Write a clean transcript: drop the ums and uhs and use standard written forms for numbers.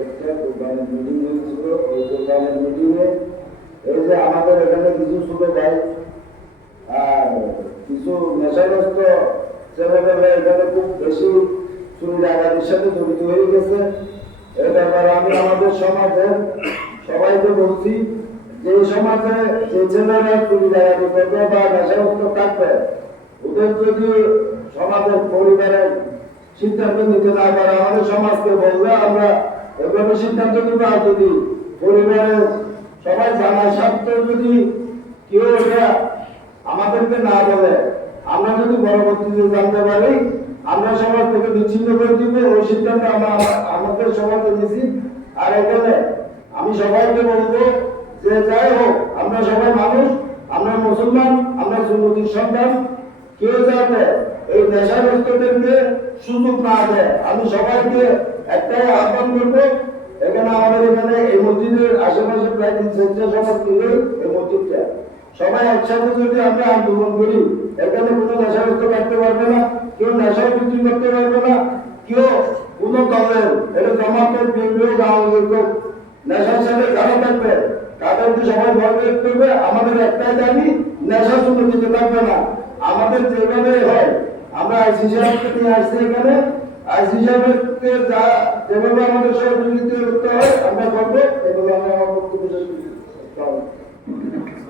একটা কোরবানির মিটিং হয়েছিল। ওই কোরবানির মিটিংয়ে এই যে আমাদের এখানে কিছু ছোট ভাই আর কিছু নেশাগ্রস্ত ছেলেমেয়েরা এখানে খুব বেশি চুরি ডাকাতির সাথে জড়িত হয়ে গেছে। এই ব্যাপারে আমি আমাদের সমাজের সবাইকে বলছি যে সমাজে যে ছেলেরা চুরি ডাকাতি করবে বা নেশাগ্রস্ত থাকবে, ওদের যদি সমাজের পরিবারের সিদ্ধান্ত নিতে না পারে, আমাদের সমাজকে বললে আমরা এভাবে সিদ্ধান্ত নিব। আর যদি পরিবারের সবাই জানার সত্ত্বেও যদি কেউ এটা আমাদেরকে না বলে, আমরা যদি পরবর্তীতে জানতে পারি, আমরা সমাজ থেকে বিচ্ছিন্ন করে দিব। ওই সিদ্ধান্ত আমরা আমাদের সমাজে নিয়েছি। আর এখানে আমি সবাইকে বলবো যে যাই হোক, আমরা সবাই মানুষ, আমরা মুসলমান, আমরা সুন্নতির সন্তান। কেউ যাতে এই নেশাগ্রস্তদেরকে সুযোগ না দেয়। আমি সবাইকে একটাই আহ্বান করবো, এখানে আমাদের এখানে এই মসজিদের আশেপাশে প্রায় 3-4 সমাজ মিলে এই মসজিদটা সবাই একসাথে যদি আমরা আন্দোলন করি, এখানে কোনো নেশাগ্রস্ত থাকতে পারবে না, কেউ নেশা বিক্রি করতে পারবে না, কেউ কোনো দলের এটা জমাতের বিএনপিও গাঁও নেশার সাথে যারা থাকবে তাদেরকে সবাই ভয় বের করবে। আমাদের একটাই দাবি, নেশা শুধু দিতে থাকবে না। আমাদের যেভাবে হয়, আমরা আইসি সাহেবকে নিয়ে আসছি এখানে, আইসি সাহেবকে যেভাবে আমাদের সহযোগিতা করতে হয় আমরা করবো। এভাবে আমরা আমার বক্তব্য শেষ করছি।